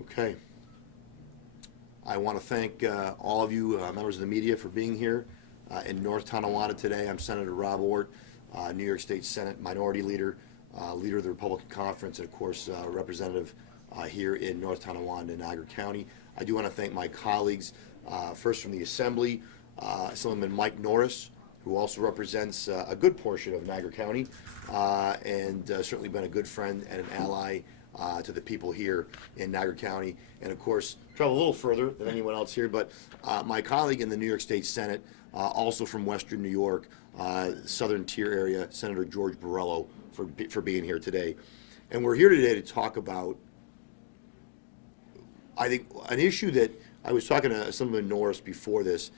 Okay. I want to thank all of you members of the media for being here in North Tonawanda today. I'm Senator Rob Ortt, New York State Senate Minority Leader, leader of the Republican Conference, and of course representative here in North Tonawanda and Niagara County. I do want to thank my colleagues, first from the Assembly, Assemblyman Mike Norris, who also represents a good portion of Niagara County, and certainly been a good friend and an ally to the people here in Niagara County, and of course travel a little further than anyone else here, but my colleague in the New York State Senate, also from Western New York, Southern Tier area, Senator George Borrello, for being here today. And we're here today to talk about, I think, an issue that I was talking to Assemblyman Norris before this.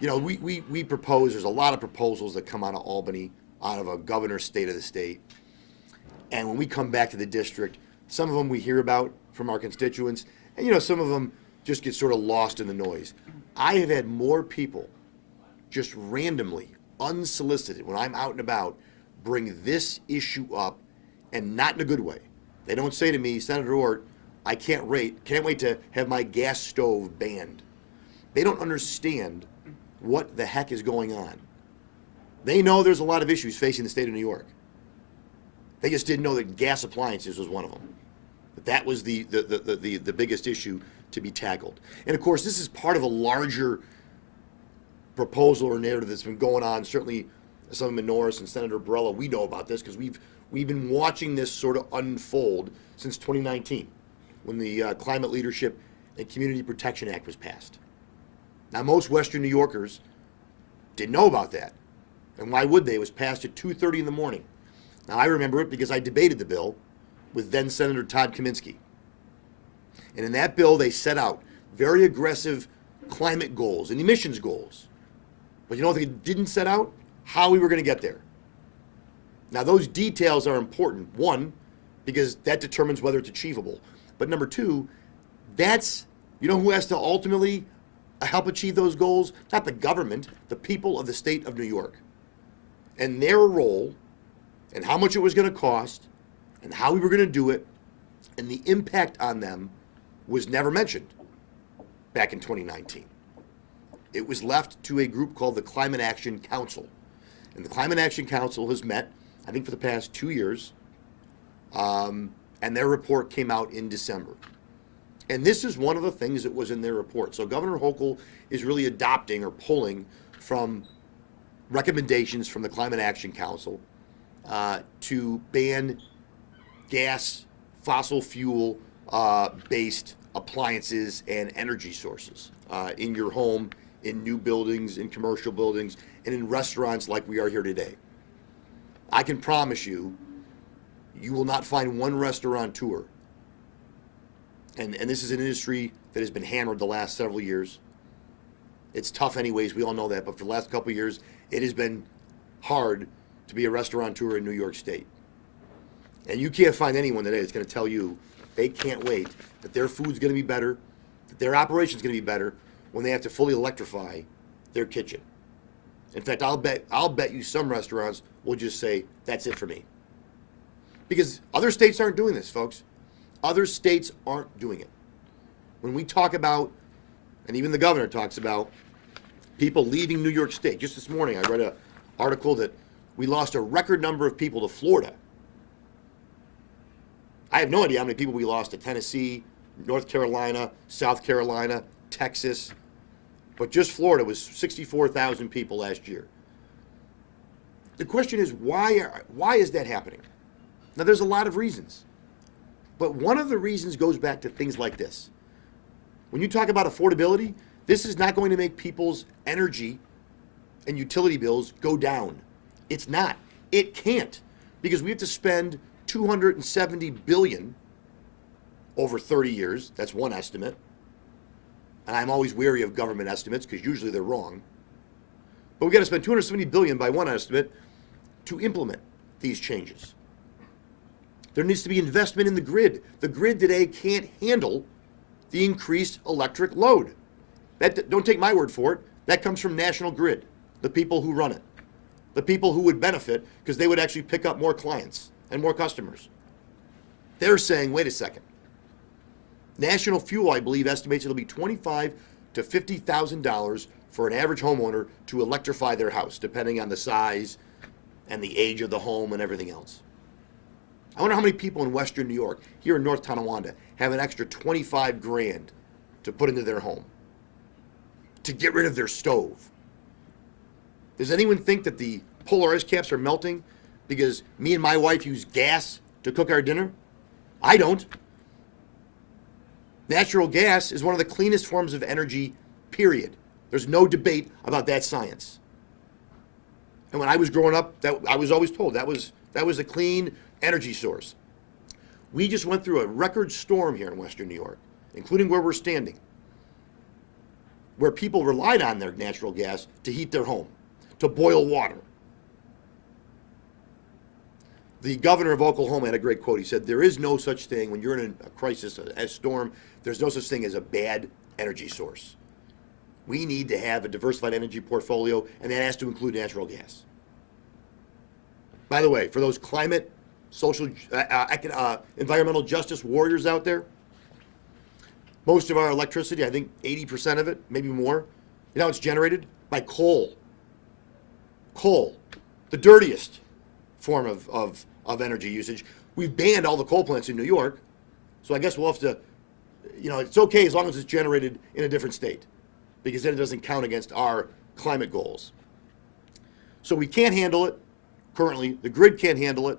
You know, we propose, there's a lot of proposals that come out of Albany, out of a governor's state of the state. And when we come back to the district, some of them we hear about from our constituents, and you know, some of them just get sort of lost in the noise. I have had more people just randomly, unsolicited, when I'm out and about, bring this issue up, and not in a good way. They don't say to me, Senator Ortt, I can't wait to have my gas stove banned. They don't understand what the heck is going on. They know there's a lot of issues facing the state of New York. They just didn't know that gas appliances was one of them. But that was the biggest issue to be tackled. And of course, this is part of a larger proposal or narrative that's been going on. Certainly, Assemblyman Norris and Senator Borrello, we know about this because we've been watching this sort of unfold since 2019, when the Climate Leadership and Community Protection Act was passed. Now, most Western New Yorkers didn't know about that. And why would they? It was passed at 2:30 in the morning. Now, I remember it because I debated the bill with then Senator Todd Kaminsky. And in that bill, they set out very aggressive climate goals and emissions goals. But you know what they didn't set out? How we were going to get there. Now, those details are important. One, because that determines whether it's achievable. But number two, you know who has to ultimately help achieve those goals? Not the government, the people of the state of New York. And their role, and how much it was going to cost, and how we were going to do it, and the impact on them was never mentioned back in 2019. It was left to a group called the Climate Action Council. And the Climate Action Council has met, I think, for the past 2 years, and their report came out in December. And this is one of the things that was in their report. So Governor Hochul is really adopting or pulling from recommendations from the Climate Action Council to ban gas, fossil fuel based appliances and energy sources in your home, in new buildings, in commercial buildings, and in restaurants like we are here today. I can promise you, you will not find one restaurateur, and this is an industry that has been hammered the last several years. It's tough anyways, we all know that, but for the last couple of years, it has been hard to be a restaurateur in New York State. And you can't find anyone today that's going to tell you they can't wait, that their food's going to be better, that their operation's going to be better when they have to fully electrify their kitchen. In fact, I'll bet you some restaurants will just say, that's it for me. Because other states aren't doing this, folks. Other states aren't doing it. When we talk about, and even the governor talks about, people leaving New York State. Just this morning, I read an article that we lost a record number of people to Florida. I have no idea how many people we lost to Tennessee, North Carolina, South Carolina, Texas. But just Florida was 64,000 people last year. The question is, why is that happening? Now, there's a lot of reasons. But one of the reasons goes back to things like this. When you talk about affordability, this is not going to make people's energy and utility bills go down. It's not. It can't. Because we have to spend $270 billion over 30 years. That's one estimate. And I'm always wary of government estimates because usually they're wrong. But we've got to spend $270 billion by one estimate to implement these changes. There needs to be investment in the grid. The grid today can't handle the increased electric load. Don't take my word for it. That comes from National Grid, the people who run it, the people who would benefit because they would actually pick up more clients and more customers. They're saying, wait a second. National Fuel, I believe, estimates it'll be $25,000 to $50,000 for an average homeowner to electrify their house, depending on the size and the age of the home and everything else. I wonder how many people in Western New York, here in North Tonawanda, have an extra $25,000 to put into their home to get rid of their stove. Does anyone think that the polar ice caps are melting because me and my wife use gas to cook our dinner? I don't. Natural gas is one of the cleanest forms of energy, period. There's no debate about that science. And when I was growing up, I was always told that was a clean energy source. We just went through a record storm here in Western New York, including where we're standing, where people relied on their natural gas to heat their home, to boil water. The governor of Oklahoma had a great quote. He said, there is no such thing, when you're in a crisis, a storm, there's no such thing as a bad energy source. We need to have a diversified energy portfolio, and that has to include natural gas. By the way, for those climate, social, environmental justice warriors out there, most of our electricity, I think 80% of it, maybe more, you know, it's generated by coal. Coal, the dirtiest form of energy usage. We've banned all the coal plants in New York, so I guess we'll have to, you know, it's okay as long as it's generated in a different state, because then it doesn't count against our climate goals. So we can't handle it currently. The grid can't handle it.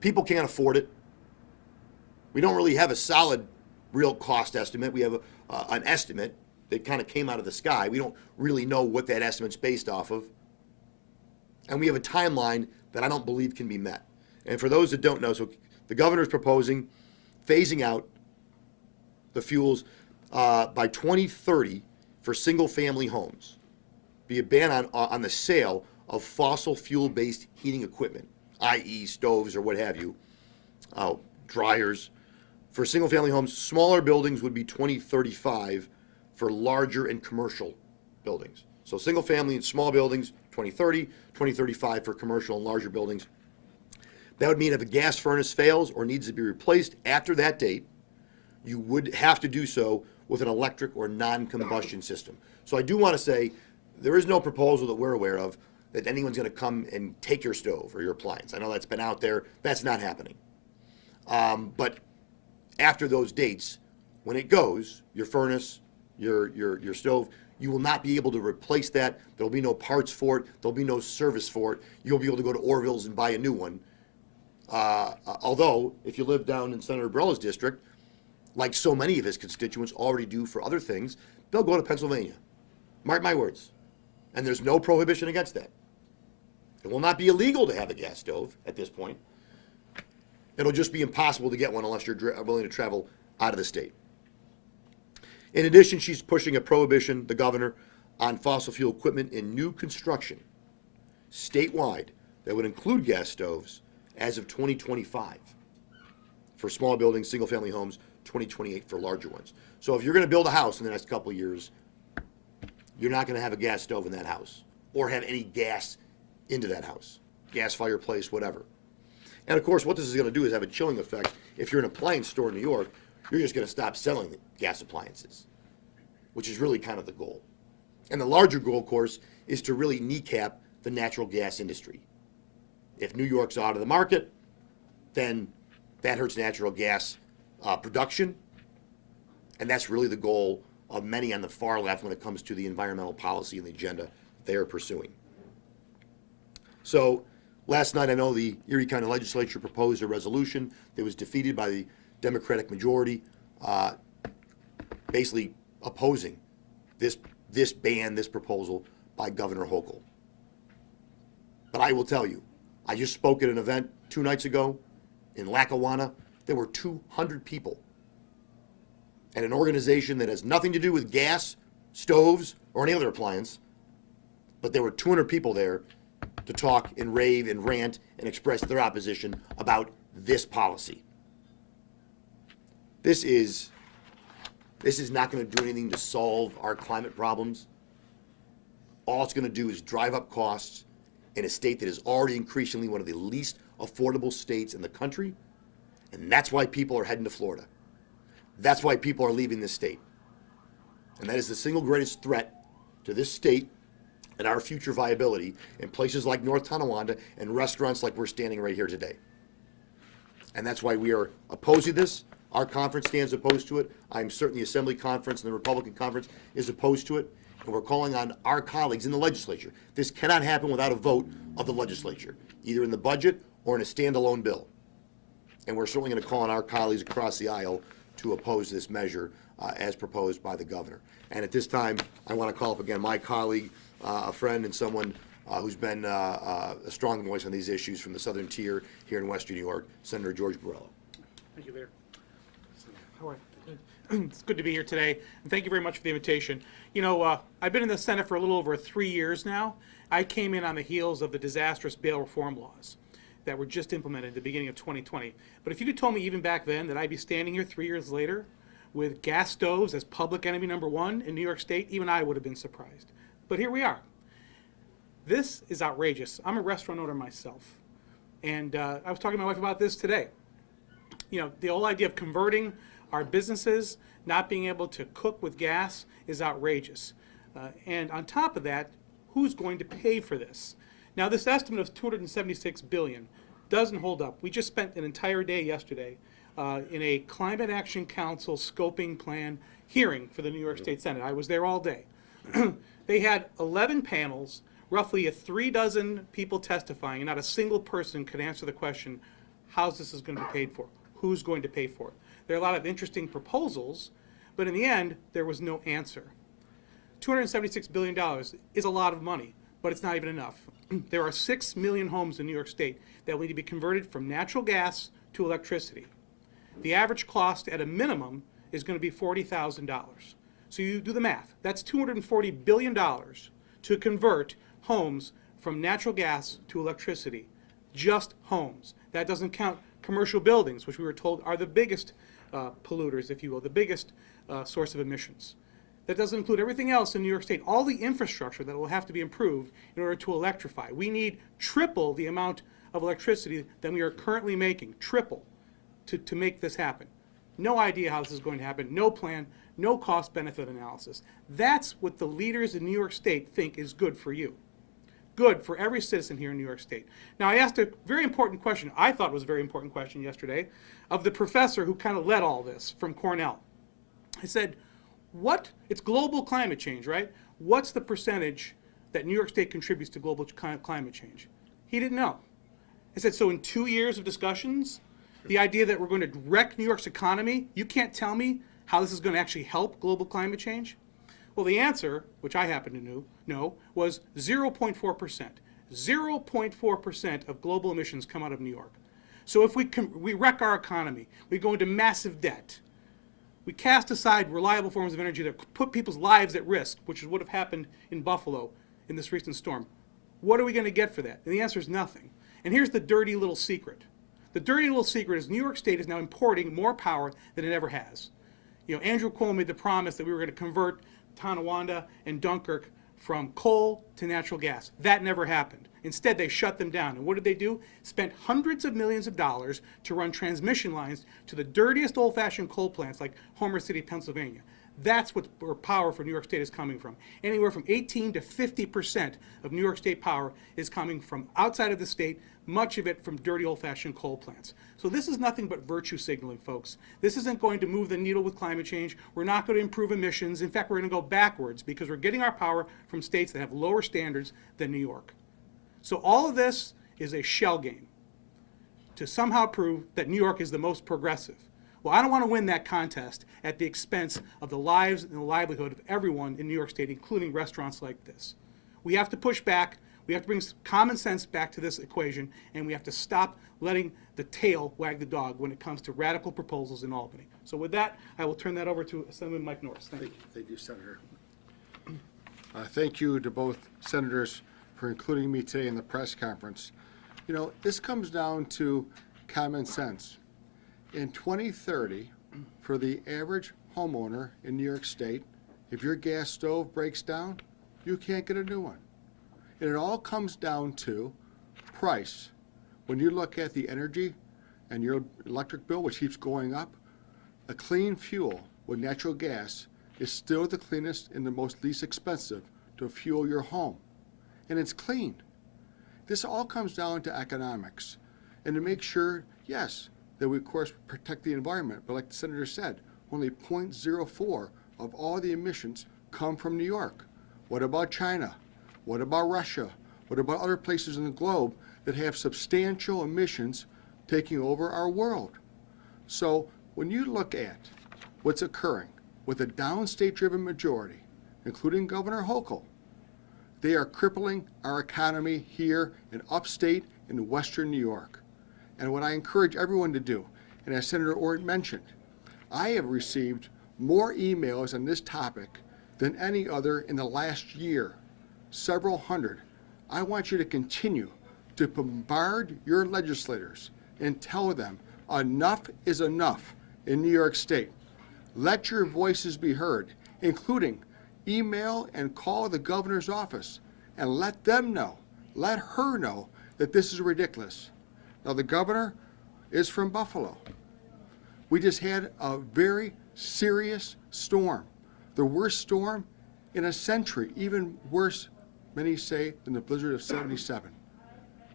People can't afford it. We don't really have a solid real cost estimate. We have an estimate that kind of came out of the sky. We don't really know what that estimate's based off of. And we have a timeline that I don't believe can be met. And for those that don't know, so the governor's proposing phasing out the fuels by 2030 for single-family homes. Be a ban on the sale of fossil fuel-based heating equipment, i.e. stoves or what have you, dryers. For single-family homes, smaller buildings would be 2035 for larger and commercial buildings. So single-family and small buildings, 2030, 2035 for commercial and larger buildings. That would mean if a gas furnace fails or needs to be replaced after that date, you would have to do so with an electric or non-combustion system. So I do want to say there is no proposal that we're aware of that anyone's going to come and take your stove or your appliance. I know that's been out there. That's not happening. But after those dates, when it goes, your furnace, your stove, you will not be able to replace that. There'll be no parts for it. There'll be no service for it. You'll be able to go to Orville's and buy a new one. Although, if you live down in Senator Borrello's district, like so many of his constituents already do for other things, they'll go to Pennsylvania. Mark my words. And there's no prohibition against that. It will not be illegal to have a gas stove at this point. It'll just be impossible to get one unless you're willing to travel out of the state. In addition, she's pushing a prohibition, the governor, on fossil fuel equipment in new construction statewide that would include gas stoves as of 2025 for small buildings, single-family homes, 2028 for larger ones. So if you're going to build a house in the next couple of years, you're not going to have a gas stove in that house or have any gas into that house, gas fireplace, whatever. And of course, what this is going to do is have a chilling effect. If you're an appliance store in New York, you're just going to stop selling gas appliances, which is really kind of the goal. And the larger goal, of course, is to really kneecap the natural gas industry. If New York's out of the market, then that hurts natural gas production, and that's really the goal of many on the far left when it comes to the environmental policy and the agenda they are pursuing. So last night, I know the Erie County Legislature proposed a resolution that was defeated by the Democratic majority, basically opposing this ban, this proposal by Governor Hochul. But I will tell you, I just spoke at an event 2 nights ago in Lackawanna. There were 200 people at an organization that has nothing to do with gas, stoves, or any other appliance, but there were 200 people there to talk and rave and rant and express their opposition about this policy. This is not going to do anything to solve our climate problems. All it's going to do is drive up costs in a state that is already increasingly one of the least affordable states in the country, and that's why people are heading to Florida. That's why people are leaving this state. And that is the single greatest threat to this state and our future viability in places like North Tonawanda and restaurants like we're standing right here today. And that's why we are opposing this. Our conference stands opposed to it. I'm certain the Assembly Conference and the Republican Conference is opposed to it. And we're calling on our colleagues in the legislature. This cannot happen without a vote of the legislature, either in the budget or in a standalone bill. And we're certainly going to call on our colleagues across the aisle to oppose this measure as proposed by the governor. And at this time, I want to call up again my colleague, a friend and someone who's been a strong voice on these issues from the Southern Tier here in Western New York, Senator George Borrello. Thank you, Mayor. How are you? It's good to be here today, and thank you very much for the invitation. You know, I've been in the Senate for a little over 3 years now. I came in on the heels of the disastrous bail reform laws that were just implemented at the beginning of 2020. But if you had told me even back then that I'd be standing here 3 years later with gas stoves as public enemy #1 in New York State, even I would have been surprised. But here we are. This is outrageous. I'm a restaurant owner myself, and I was talking to my wife about this today. You know, the whole idea of converting our businesses, not being able to cook with gas, is outrageous. And on top of that, who's going to pay for this? Now, this estimate of $276 billion doesn't hold up. We just spent an entire day yesterday in a Climate Action Council scoping plan hearing for the New York State Senate. I was there all day. They had 11 panels, roughly 36 people testifying, and not a single person could answer the question, how's this is going to be paid for? Who's going to pay for it? There are a lot of interesting proposals, but in the end, there was no answer. $276 billion is a lot of money, but it's not even enough. There are 6 million homes in New York State that will need to be converted from natural gas to electricity. The average cost at a minimum is going to be $40,000. So you do the math. That's $240 billion to convert homes from natural gas to electricity. Just homes. That doesn't count commercial buildings, which we were told are the biggest polluters, if you will, the biggest source of emissions. That doesn't include everything else in New York State, all the infrastructure that will have to be improved in order to electrify. We need triple the amount of electricity than we are currently making, triple, to make this happen. No idea how this is going to happen, no plan, no cost-benefit analysis. That's what the leaders in New York State think is good for you. Good for every citizen here in New York State. Now, I asked a very important question, I thought it was a very important question yesterday, of the professor who kind of led all this from Cornell. I said, it's global climate change, right? What's the percentage that New York State contributes to global climate change? He didn't know. I said, so in 2 years of discussions, the idea that we're going to wreck New York's economy, you can't tell me how this is going to actually help global climate change? Well, the answer, which I happen to know, was 0.4%. 0.4% of global emissions come out of New York. So if we wreck our economy, we go into massive debt, we cast aside reliable forms of energy that put people's lives at risk, which is what have happened in Buffalo in this recent storm. What are we going to get for that? And the answer is nothing. And here's the dirty little secret. The dirty little secret is New York State is now importing more power than it ever has. You know, Andrew Cuomo made the promise that we were going to convert Tonawanda and Dunkirk from coal to natural gas. That never happened. Instead, they shut them down. And what did they do? Spent hundreds of millions of dollars to run transmission lines to the dirtiest old-fashioned coal plants like Homer City, Pennsylvania. That's where power for New York State is coming from. Anywhere from 18 to 50% of New York State power is coming from outside of the state, much of it from dirty old-fashioned coal plants. So this is nothing but virtue signaling, folks. This isn't going to move the needle with climate change. We're not going to improve emissions. In fact, we're going to go backwards because we're getting our power from states that have lower standards than New York. So all of this is a shell game to somehow prove that New York is the most progressive. Well, I don't want to win that contest at the expense of the lives and the livelihood of everyone in New York State, including restaurants like this. We have to push back. We have to bring common sense back to this equation, and we have to stop letting the tail wag the dog when it comes to radical proposals in Albany. So with that, I will turn that over to Assemblyman Mike Norris. Thank you. Thank you, Senator. Thank you to both senators for including me today in the press conference. You know, this comes down to common sense. In 2030, for the average homeowner in New York State, if your gas stove breaks down, you can't get a new one. And it all comes down to price. When you look at the energy and your electric bill, which keeps going up, A clean fuel with natural gas is still the cleanest and the most least expensive to fuel your home. And it's clean. This all comes down to economics. And to make sure, yes, that we of course protect the environment, but like the Senator said, only 0.04 of all the emissions come from New York. What about China? What about Russia? What about other places in the globe that have substantial emissions taking over our world? So when you look at what's occurring with a downstate-driven majority, including Governor Hochul, they are crippling our economy here in upstate and western New York. And what I encourage everyone to do, and as Senator Ortt mentioned, I have received more emails on this topic than any other in the last year, several hundred. I want you to continue to bombard your legislators and tell them enough is enough in New York State. Let your voices be heard, including email and call the governor's office and let them know, let her know that this is ridiculous. Now, the governor is from Buffalo. We just had a very serious storm, the worst storm in a century, even worse, many say, than the blizzard of '77.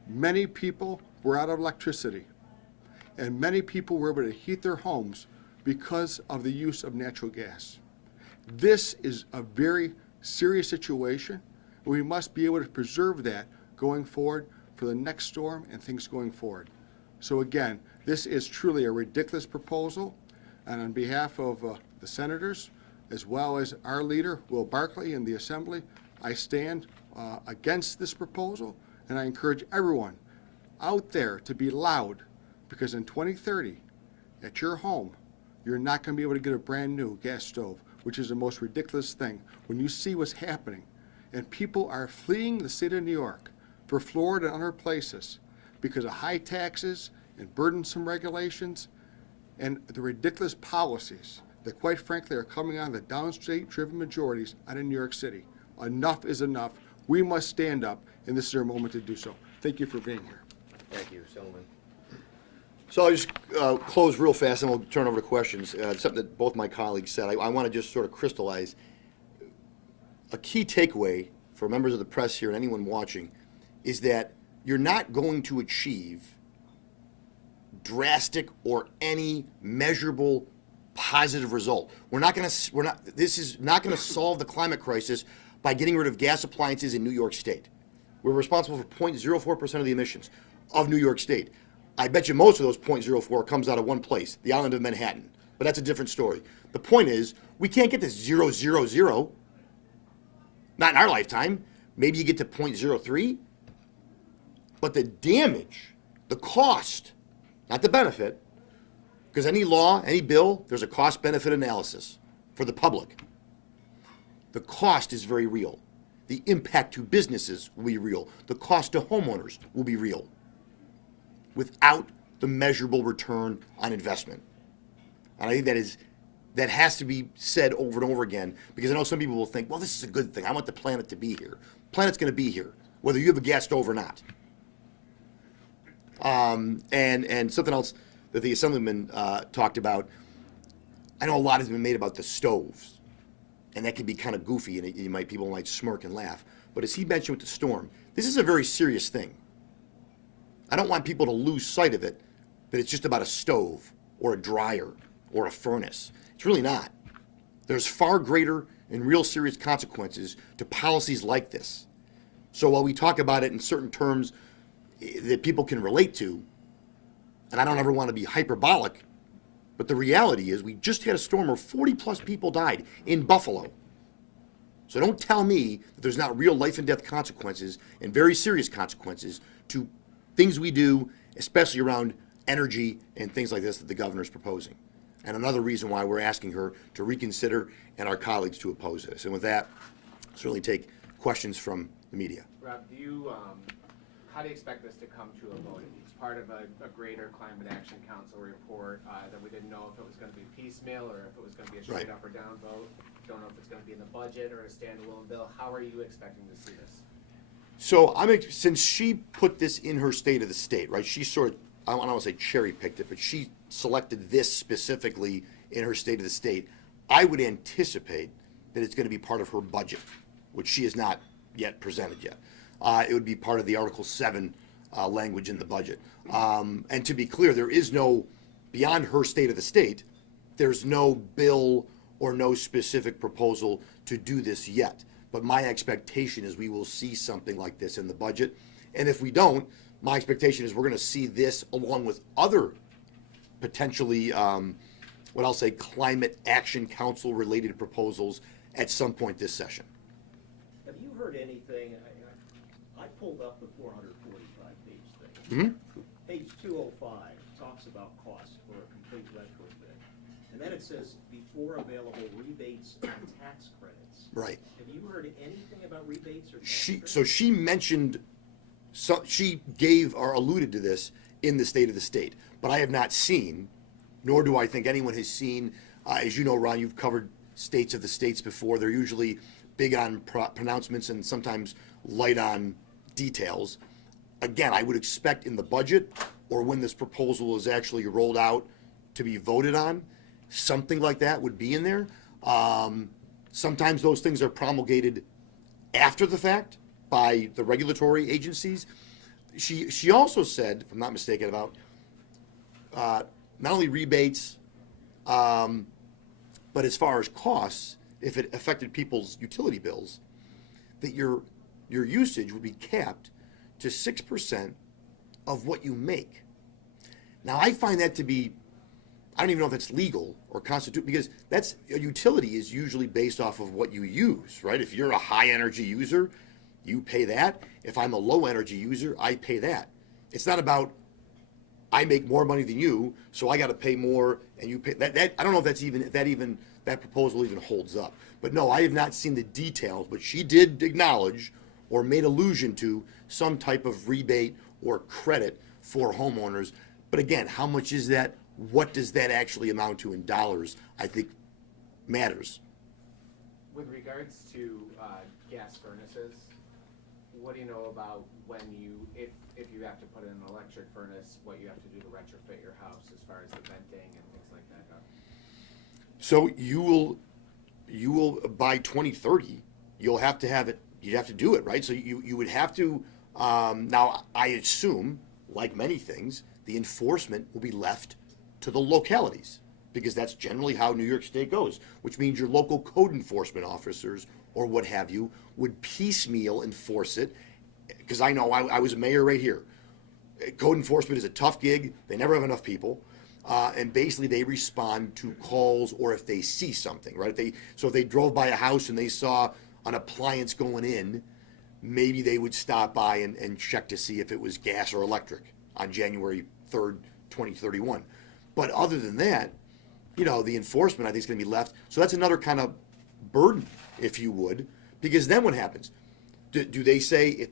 Many people were out of electricity, and many people were able to heat their homes because of the use of natural gas. This is a very serious situation. We must be able to preserve that going forward for the next storm and things going forward. So again, this is truly a ridiculous proposal, and on behalf of the senators, as well as our leader, Will Barkley, in the Assembly, I stand against this proposal, and I encourage everyone out there to be loud, because in 2030, at your home, you're not going to be able to get a brand new gas stove, which is the most ridiculous thing. When you see what's happening, and people are fleeing the state of New York for Florida and other places because of high taxes and burdensome regulations and the ridiculous policies that, quite frankly, are coming out of the downstate-driven majorities out of New York City. Enough is enough. We must stand up, and this is our moment to do so. Thank you for being here. Thank you, Assemblyman. So I'll just close real fast, and we'll turn over to questions. Something that both my colleagues said. I want to just sort of crystallize a key takeaway for members of the press here and anyone watching is that you're not going to achieve drastic or any measurable positive result. This is not going to solve the climate crisis by getting rid of gas appliances in New York State. We're responsible for 0.04% of the emissions of New York State. I bet you most of those 0.04 comes out of one place, the island of Manhattan. But that's a different story. The point is, we can't get to 0.00. Not in our lifetime. Maybe you get to 0.03. But the damage, the cost, not the benefit, because any law, any bill, there's a cost-benefit analysis for the public. The cost is very real. The impact to businesses will be real. The cost to homeowners will be real without the measurable return on investment. And I think that has to be said over and over again, because I know some people will think, well, this is a good thing. I want the planet to be here. Planet's going to be here, whether you have a gas stove or not. And something else that the Assemblyman talked about, I know a lot has been made about the stoves, and that can be kind of goofy, and people might smirk and laugh. But as he mentioned with the storm, this is a very serious thing. I don't want people to lose sight of it, that it's just about a stove or a dryer or a furnace. It's really not. There's far greater and real serious consequences to policies like this. So while we talk about it in certain terms that people can relate to, and I don't ever want to be hyperbolic, but the reality is we just had a storm where 40+ people died in Buffalo. So don't tell me that there's not real life and death consequences and very serious consequences to things we do, especially around energy and things like this that the governor's proposing. And another reason why we're asking her to reconsider and our colleagues to oppose this. And with that, certainly take questions from the media. Rob, how do you expect this to come to a vote? It's part of a greater Climate Action Council report that we didn't know if it was going to be piecemeal or if it was going to be a straight up or down vote. Don't know if it's going to be in the budget or a standalone bill. How are you expecting to see this? So since she put this in her state of the state, right? She sort of, I don't want to say cherry picked it, but she selected this specifically in her State of the State. I would anticipate that it's going to be part of her budget, which she has not yet presented yet. It would be part of the Article 7 language in the budget. And to be clear, there is no, beyond her State of the State, there's no bill or no specific proposal to do this yet. But my expectation is we will see something like this in the budget. And if we don't, my expectation is we're going to see this along with other potentially, what I'll say, climate action council related proposals at some point this session. Have you heard anything, I pulled up the 445-page thing. Page 205 talks about costs for a complete retrofit. And then it says, before available rebates and tax credits. Right. Have you heard anything about rebates or tax credits? So she mentioned, she gave or alluded to this in the State of the State, but I have not seen, nor do I think anyone has seen, as you know, Ron, you've covered states of the states before. They're usually big on pronouncements and sometimes light on details. Again, I would expect in the budget or when this proposal is actually rolled out to be voted on, something like that would be in there. Sometimes those things are promulgated after the fact by the regulatory agencies. She also said, if I'm not mistaken, about not only rebates, but as far as costs, if it affected people's utility bills, that your usage would be capped to 6% of what you make. Now, I find that to be, I don't even know if that's legal or constitute, because that's, a utility is usually based off of what you use, right? If you're a high energy user, you pay that. If I'm a low energy user, I pay that. It's not about, I make more money than you, so I got to pay more, and you pay that. I don't know if that's even, that proposal even holds up. But no, I have not seen the details, but she did acknowledge or made allusion to some type of rebate or credit for homeowners. But again, how much is that? What does that actually amount to in dollars, I think matters. With regards to gas furnaces, what do you know about when you, if you have to put in an electric furnace, what you have to do to retrofit your house as far as the venting and things like that go? So you will by 2030, you'll have to have it, you'd have to do it, right? So you would have to, now I assume, like many things, the enforcement will be left to the localities, because that's generally how New York State goes, which means your local code enforcement officers or what have you would piecemeal enforce it. Because I know I was a mayor right here. Code enforcement is a tough gig. They never have enough people. And basically they respond to calls or if they see something, right? So if they drove by a house and they saw an appliance going in, maybe they would stop by and check to see if it was gas or electric on January 3rd, 2031. But other than that, the enforcement I think is going to be left. So that's another kind of burden, if you would, because then what happens? Do they say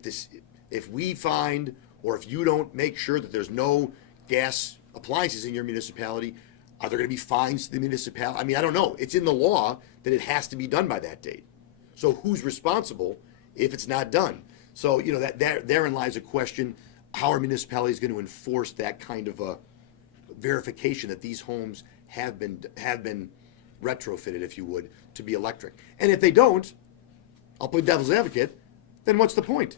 if we find or if you don't make sure that there's no gas appliances in your municipality, are there going to be fines to the municipality? I mean, I don't know. It's in the law that it has to be done by that date. So who's responsible if it's not done? So therein lies a question: how are municipalities going to enforce that kind of a verification that these homes have been retrofitted, if you would, to be electric? And if they don't, I'll play devil's advocate, then what's the point?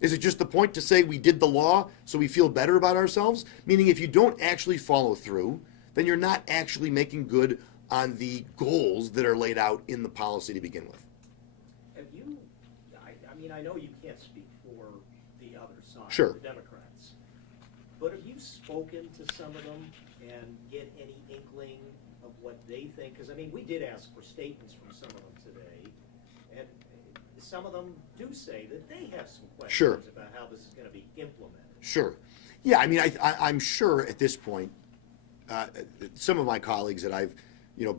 Is it just the point to say we did the law so we feel better about ourselves? Meaning if you don't actually follow through, then you're not actually making good on the goals that are laid out in the policy to begin with. Have you, I mean, I know you can't speak for the other side, Sure. the Democrats, but have you spoken to some of them and get any inkling of what they think? Because, I mean, we did ask for statements from some of them today, and some of them do say that they have some questions Sure. about how this is going to be implemented. Sure. Yeah, I mean, I'm sure at this point, some of my colleagues that I've,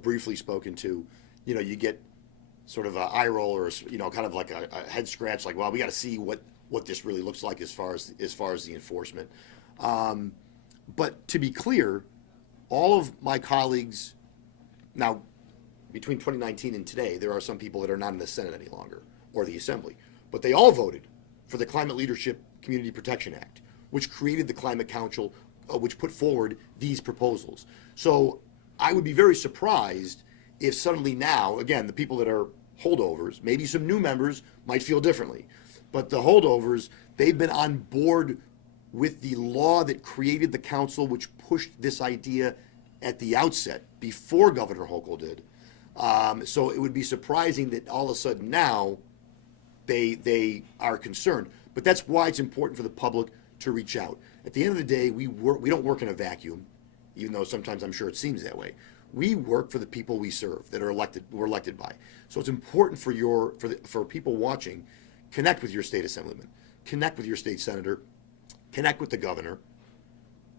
briefly spoken to, you get sort of an eye roll or, kind of like a head scratch, like, well, we got to see what this really looks like as far as the enforcement. But to be clear, all of my colleagues, now, between 2019 and today, there are some people that are not in the Senate any longer, or the Assembly, but they all voted for the Climate Leadership Community Protection Act, which created the Climate Council, which put forward these proposals. So I would be very surprised if suddenly now, again, the people that are holdovers, maybe some new members might feel differently, but the holdovers, they've been on board with the law that created the council, which pushed this idea at the outset before Governor Hochul did. So it would be surprising that all of a sudden now they are concerned. But that's why it's important for the public to reach out. At the end of the day, we don't work in a vacuum, even though sometimes I'm sure it seems that way. We work for the people we serve that are elected, we're elected by. So it's important for people watching, connect with your state assemblyman, connect with your state senator, connect with the governor,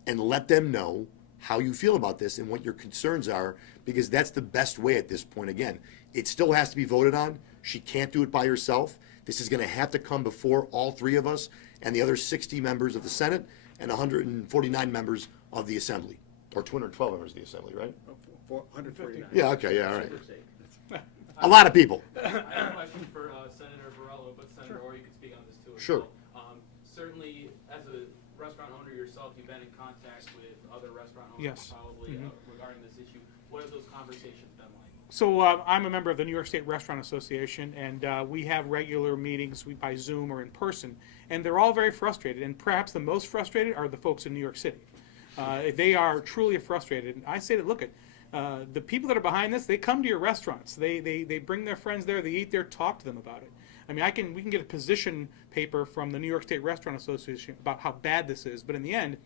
and let them know how you feel about this and what your concerns are, because that's the best way at this point. Again, it still has to be voted on. She can't do it by herself. This is going to have to come before all three of us and the other 60 members of the Senate and 149 members of the Assembly, or 212 members of the Assembly, right? 149. Yeah, okay, yeah, all right. Give or take. A lot of people. I have a question for Senator Borrello, but Senator Orr, you can speak on this too as Sure. well. Certainly, as a restaurant owner yourself, you've been in contact with other restaurant owners Yes. probably regarding this issue. What have those conversations been like? So I'm a member of the New York State Restaurant Association, and we have regular meetings by Zoom or in person, and they're all very frustrated. And perhaps the most frustrated are the folks in New York City. They are truly frustrated. And I say that, look, the people that are behind this, they come to your restaurants. They bring their friends there. They eat there. Talk to them about it. I mean, we can get a position paper from the New York State Restaurant Association about how bad this is, but in the end,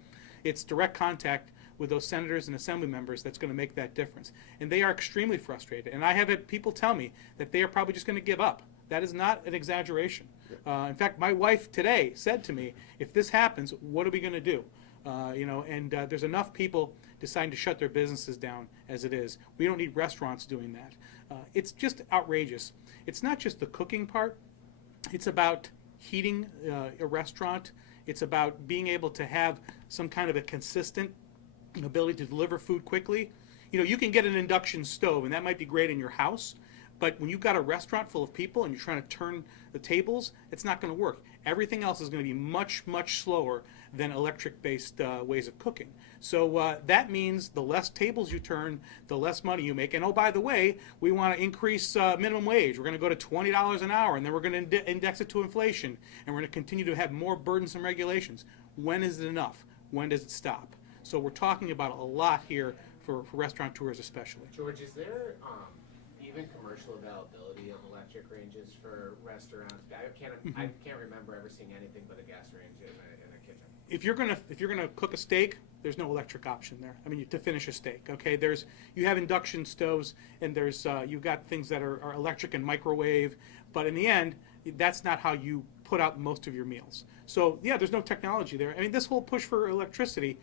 it's direct contact with those senators and assembly members that's going to make that difference. And they are extremely frustrated. And I have had people tell me that they are probably just going to give up. That is not an exaggeration. In fact, my wife today said to me, if this happens, what are we going to do? There's enough people deciding to shut their businesses down as it is. We don't need restaurants doing that. It's just outrageous. It's not just the cooking part. It's about heating a restaurant. It's about being able to have some kind of a consistent ability to deliver food quickly. You can get an induction stove, and that might be great in your house, but when you've got a restaurant full of people and you're trying to turn the tables, it's not going to work. Everything else is going to be much, much slower than electric-based ways of cooking. So that means the less tables you turn, the less money you make. And oh, by the way, we want to increase minimum wage. We're going to go to $20 an hour, and then we're going to index it to inflation, and we're going to continue to have more burdensome regulations. When is it enough? When does it stop? So we're talking about a lot here for restaurateurs especially. George, is there even commercial availability of electric ranges for restaurants? I can't remember ever seeing anything but a gas range in a kitchen. If you're gonna cook a steak, there's no electric option there. I mean, to finish a steak, okay? You have induction stoves, and you've got things that are electric and microwave, but in the end, that's not how you put out most of your meals. So yeah, there's no technology there. I mean, this whole push for electricity.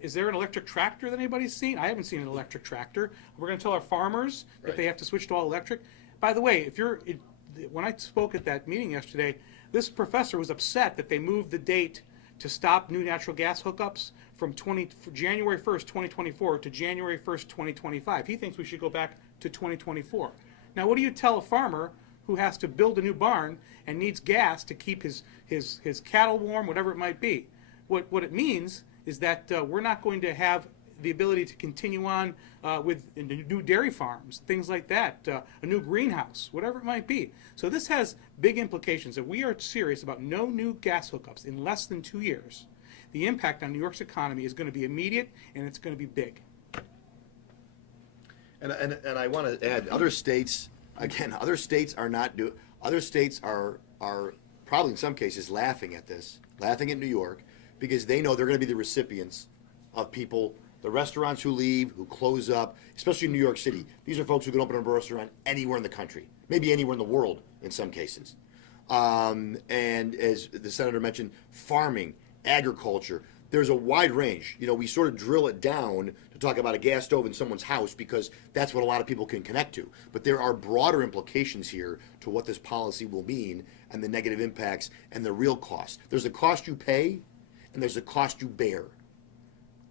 Is there an electric tractor that anybody's seen? I haven't seen an electric tractor. We're going to tell our farmers that they have to switch to all electric. By the way, when I spoke at that meeting yesterday, this professor was upset that they moved the date to stop new natural gas hookups from January 1st, 2024 to January 1st, 2025. He thinks we should go back to 2024. Now, what do you tell a farmer who has to build a new barn and needs gas to keep his cattle warm, whatever it might be? What it means is that we're not going to have the ability to continue on with new dairy farms, things like that, a new greenhouse, whatever it might be. So this has big implications. If we are serious about no new gas hookups in less than 2 years, the impact on New York's economy is going to be immediate, and it's going to be big. And I want to add, other states are probably in some cases laughing at this, laughing at New York, because they know they're going to be the recipients of people, the restaurants who leave, who close up, especially in New York City. These are folks who can open up a restaurant anywhere in the country, maybe anywhere in the world in some cases. And as the senator mentioned, farming, agriculture, there's a wide range. We sort of drill it down to talk about a gas stove in someone's house because that's what a lot of people can connect to. But there are broader implications here to what this policy will mean and the negative impacts and the real cost. There's a cost you pay and there's a cost you bear.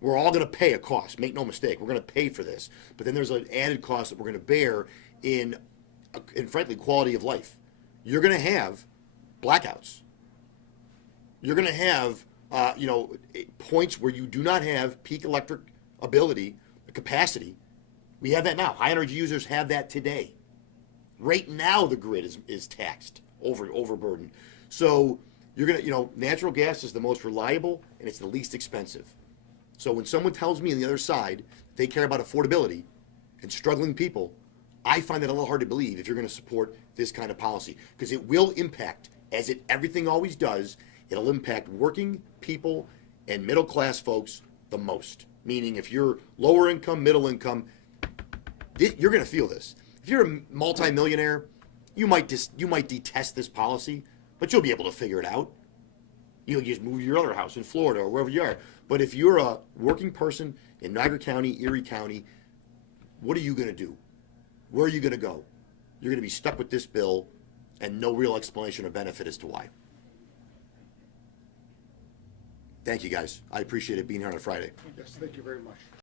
We're all going to pay a cost, make no mistake. We're going to pay for this. But then there's an added cost that we're going to bear in frankly, quality of life. You're going to have blackouts. You're going to have points where you do not have peak electric ability, capacity, We have that now. High energy users have that today. Right now, the grid is taxed, overburdened. So you're gonna, natural gas is the most reliable and it's the least expensive. So when someone tells me on the other side they care about affordability and struggling people, I find that a little hard to believe if you're going to support this kind of policy, because it will impact, as everything always does, it'll impact working people and middle class folks the most. Meaning, if you're lower income, middle income, you're going to feel this. If you're a multimillionaire, you might detest this policy, but you'll be able to figure it out. You'll just move to your other house in Florida or wherever you are. But if you're a working person in Niagara County, Erie County, what are you going to do? Where are you going to go? You're going to be stuck with this bill and no real explanation or benefit as to why. Thank you, guys. I appreciate it being here on a Friday. Yes, thank you very much.